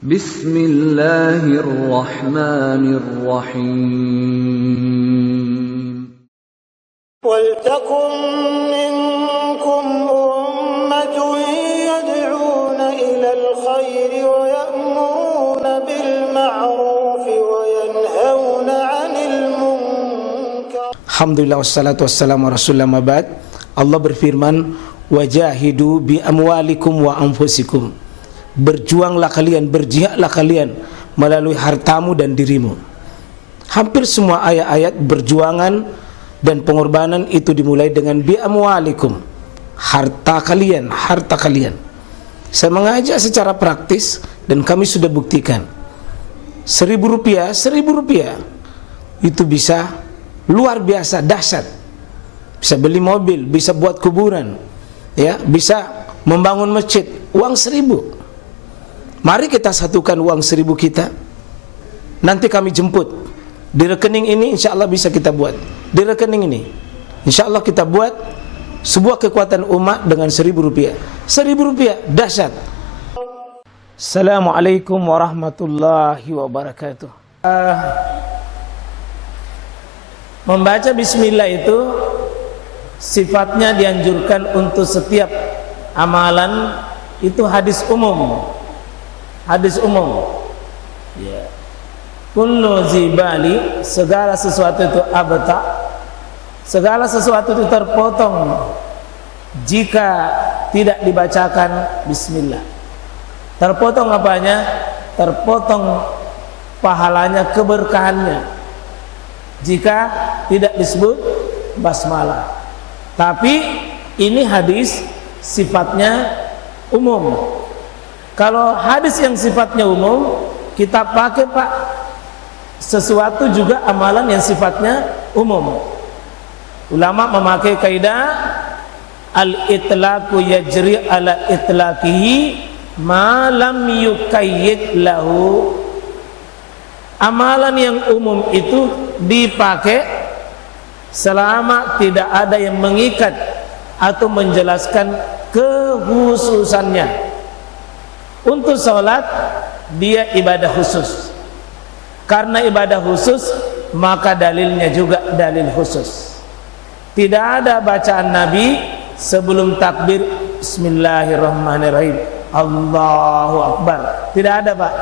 Bismillahirrahmanirrahim. وَلْتَكُنْ مِنْكُمْ أُمَّةٌ يَدْعُونَ إِلَى الْخَيْرِ وَيَأْمُرُونَ بِالْمَعْرُوفِ وَيَنْهَوْنَ عَنِ الْمُنْكَرِ. Alhamdulillah wassalatu wassalamu ala rasulillah mabad. Allah berfirman, wajahidu bi amwalikum wa anfusikum. Berjuanglah kalian, berjihadlah kalian melalui hartamu dan dirimu. Hampir semua ayat-ayat berjuangan dan pengorbanan itu dimulai dengan bi amwalikum, harta kalian, harta kalian. Saya mengajak secara praktis dan kami sudah buktikan. Rp1.000 itu bisa luar biasa dahsyat. Bisa beli mobil, bisa buat kuburan, ya, bisa membangun masjid. Uang 1.000. Mari kita satukan uang 1.000 kita. Nanti kami jemput di rekening ini, insya Allah bisa kita buat. Di rekening ini insya Allah kita buat sebuah kekuatan umat dengan Rp1.000. Rp1.000 dahsyat. Assalamualaikum warahmatullahi wabarakatuh. Membaca bismillah itu sifatnya dianjurkan untuk setiap amalan. Itu hadis umum. Hadis umum, ya. Kullu zibali, segala sesuatu itu abta, segala sesuatu itu terpotong jika tidak dibacakan bismillah. Terpotong apanya? Terpotong pahalanya, keberkahannya jika tidak disebut basmalah. Tapi ini hadis sifatnya umum. Kalau hadis yang sifatnya umum, kita pakai Pak sesuatu juga amalan yang sifatnya umum. Ulama memakai kaidah al-itlaqu yajri ala itlaqihi ma lam yuqayyid lahu. Amalan yang umum itu dipakai selama tidak ada yang mengikat atau menjelaskan kekhususannya. Untuk sholat dia ibadah khusus. Karena ibadah khusus maka dalilnya juga dalil khusus. Tidak ada bacaan Nabi sebelum takbir Bismillahirrahmanirrahim, Allahu Akbar. Tidak ada Pak.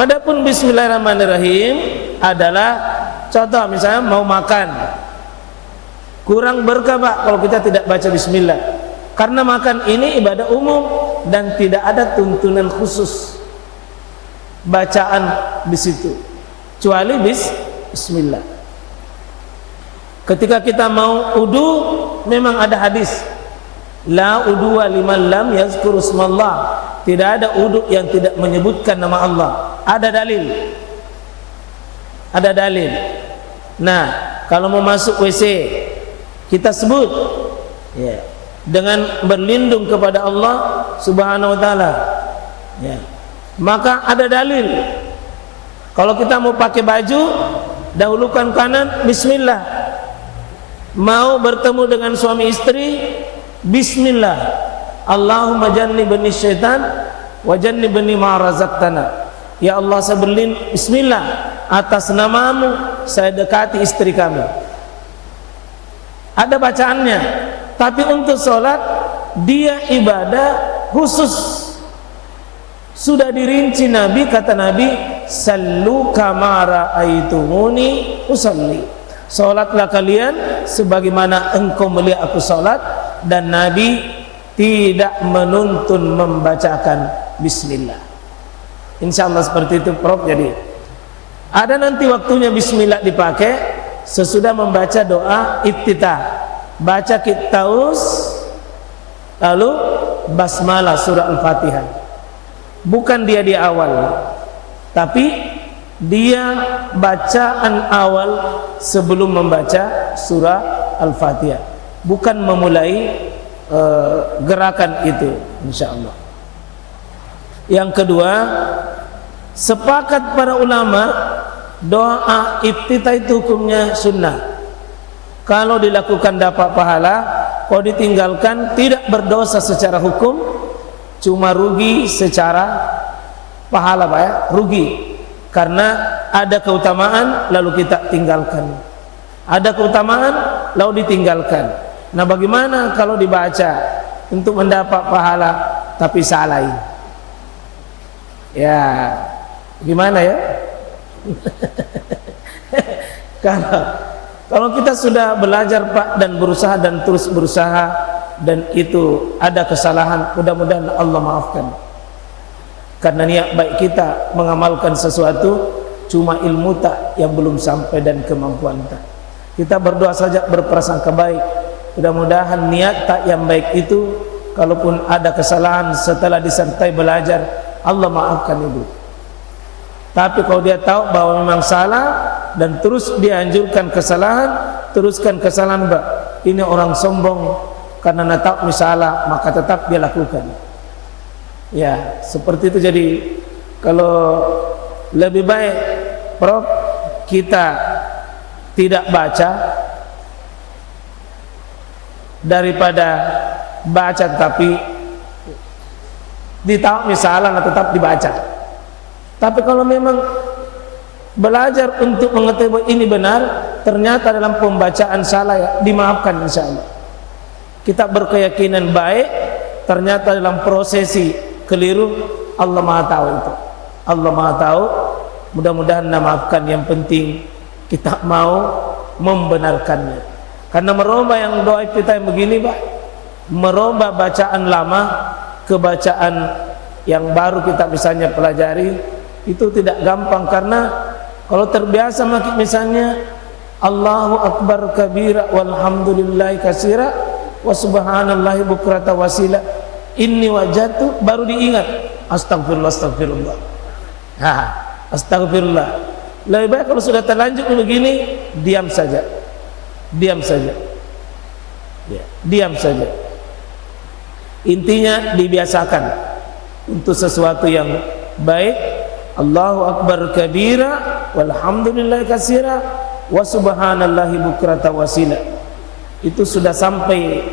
Adapun Bismillahirrahmanirrahim adalah contoh, misalnya mau makan, kurang berkah Pak kalau kita tidak baca Bismillah. Karena makan ini ibadah umum dan tidak ada tuntunan khusus bacaan di situ, kecuali bismillah. Ketika kita mau wudu, memang ada hadis, la wudu liman lam yazkur ismallah. Tidak ada wudu yang tidak menyebutkan nama Allah. Ada dalil. Ada dalil. Nah, kalau mau masuk WC, kita sebut, ya, dengan berlindung kepada Allah Subhanahu wa taala, ya. Maka ada dalil. Kalau kita mau pakai baju, dahulukan kanan, bismillah. Mau bertemu dengan suami istri, bismillah. Allahumma jannibni syaitan wa jannibni ma razaqtana. Ya Allah, saya berlindung, bismillah, atas namamu saya dekati istri kami. Ada bacaannya. Tapi untuk sholat dia ibadah khusus. Sudah dirinci Nabi, kata Nabi, sallu kama ra'aitumuni usalli. Sholatlah kalian sebagaimana engkau melihat aku sholat. Dan Nabi tidak menuntun membacakan bismillah. Insyaallah seperti itu Prof. Jadi ada nanti waktunya bismillah dipakai sesudah membaca doa iftitah. Baca Kitaus, lalu basmalah surah Al-Fatihah. Bukan dia di awal, tapi dia bacaan awal sebelum membaca surah Al-Fatihah. Bukan memulai gerakan itu, insyaallah. Yang kedua, sepakat para ulama doa iftitah itu hukumnya sunnah. Kalau dilakukan dapat pahala, kalau ditinggalkan tidak berdosa secara hukum, cuma rugi secara pahala Pak ya, rugi. Karena ada keutamaan lalu kita tinggalkan. Ada keutamaan lalu ditinggalkan. Nah, bagaimana kalau dibaca untuk mendapat pahala tapi salah? Ya, gimana ya? Kalau kita sudah belajar Pak dan berusaha dan terus berusaha dan itu ada kesalahan, mudah-mudahan Allah maafkan. Karena niat baik kita mengamalkan sesuatu, cuma ilmu tak yang belum sampai dan kemampuan tak. Kita berdoa saja berprasangka baik. Mudah-mudahan niat tak yang baik itu, kalaupun ada kesalahan setelah disertai belajar, Allah maafkan itu. Tapi kalau dia tahu bahwa memang salah dan terus dianjurkan kesalahan, teruskan kesalahan Pak. Ini orang sombong karena tahu misalah, maka tetap dia lakukan. Ya, seperti itu. Jadi kalau lebih baik Prof kita tidak baca daripada baca tapi ditahu misalah tetap dibaca. Tapi kalau memang belajar untuk mengetahui bahwa ini benar, ternyata dalam pembacaan salah, ya dimaafkan insyaallah. Kita berkeyakinan baik, ternyata dalam prosesi keliru, Allah Maha tahu itu. Allah Maha tahu. Mudah-mudahan maafkan. Yang penting kita mau membenarkannya. Karena merubah yang doa kita yang begini Pak, merubah bacaan lama ke bacaan yang baru kita misalnya pelajari, itu tidak gampang. Karena kalau terbiasa misalnya Allahu Akbar kabira walhamdulillahi katsira wa subhanallahi bukrata wasila, inni wajatu, baru diingat astagfirullah astagfirullah. Astagfirullah. Lebih baik kalau sudah terlanjur begini, diam saja. Diam saja. Ya, diam saja. Intinya dibiasakan untuk sesuatu yang baik. Allahu Akbar kabira walhamdulillahi katsira wa subhanallahi bukrata wasila. Itu sudah sampai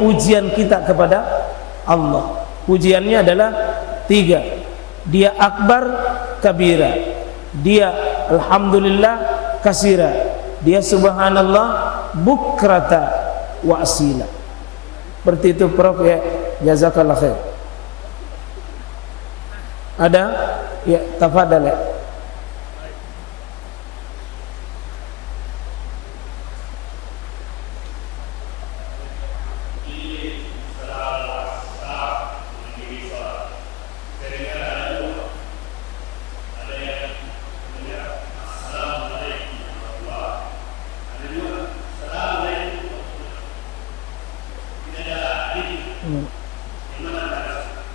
pujian kita kepada Allah. Pujiannya adalah 3. Dia akbar kabira, dia alhamdulillah katsira, dia subhanallah bukrata wa asila. Seperti itu Prof ya, jazakallah khair. Ada? Ya, tafadhal ya.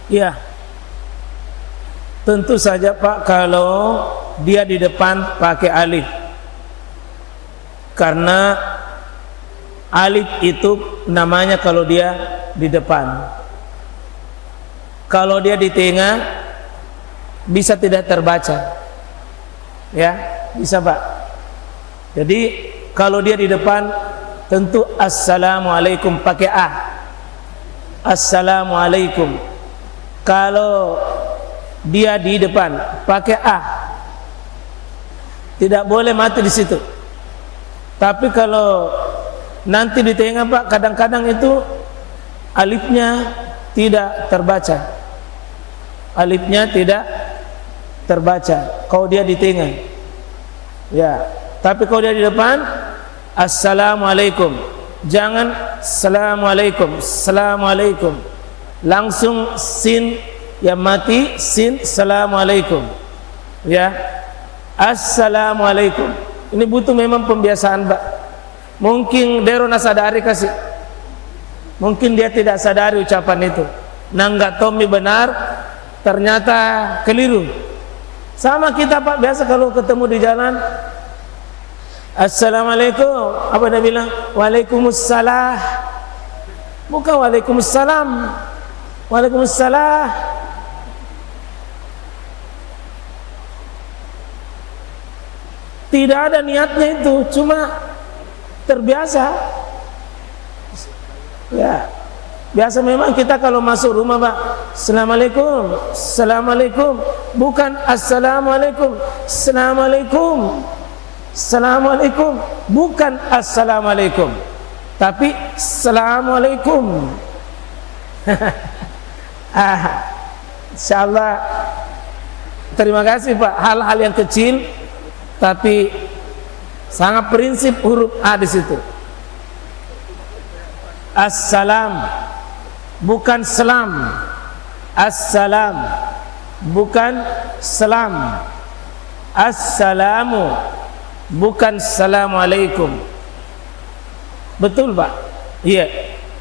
Ya, tentu saja Pak kalau dia di depan pakai alif, karena alif itu namanya kalau dia di depan. Kalau dia di tengah bisa tidak terbaca, ya bisa Pak. Jadi kalau dia di depan tentu assalamualaikum pakai a, assalamualaikum. Kalau dia di depan pakai a, tidak boleh mati di situ. Tapi kalau nanti di tengah Pak, kadang-kadang itu alifnya tidak terbaca. Alifnya tidak terbaca kalau dia di tengah. Ya, tapi kalau dia di depan assalamualaikum. Jangan assalamualaikum, assalamualaikum. Langsung sin yang mati, sin assalamualaikum. Ya, assalamualaikum. Ini butuh memang pembiasaan Pak. Mungkin Dero sadari kasih, mungkin dia tidak sadari ucapan itu. Nggak Tommy benar, ternyata keliru. Sama kita Pak, biasa kalau ketemu di jalan, assalamualaikum, apa dia bilang? Waalaikumsalam. Bukan waalaikumsalam. Waalaikumsalam. Tidak ada niatnya itu, cuma terbiasa. Ya, Biasa memang kita kalau masuk rumah Pak, Assalamualaikum, Assalamualaikum, bukan Assalamualaikum, Assalamualaikum, Assalamualaikum, bukan Assalamualaikum, tapi Assalamualaikum. Insyaallah, terima kasih Pak. Hal-hal yang kecil tapi sangat prinsip huruf A di situ. Assalam, bukan selam. Assalam, bukan selam. Assalamu, bukan assalamualaikum. Betul Pak? Iya.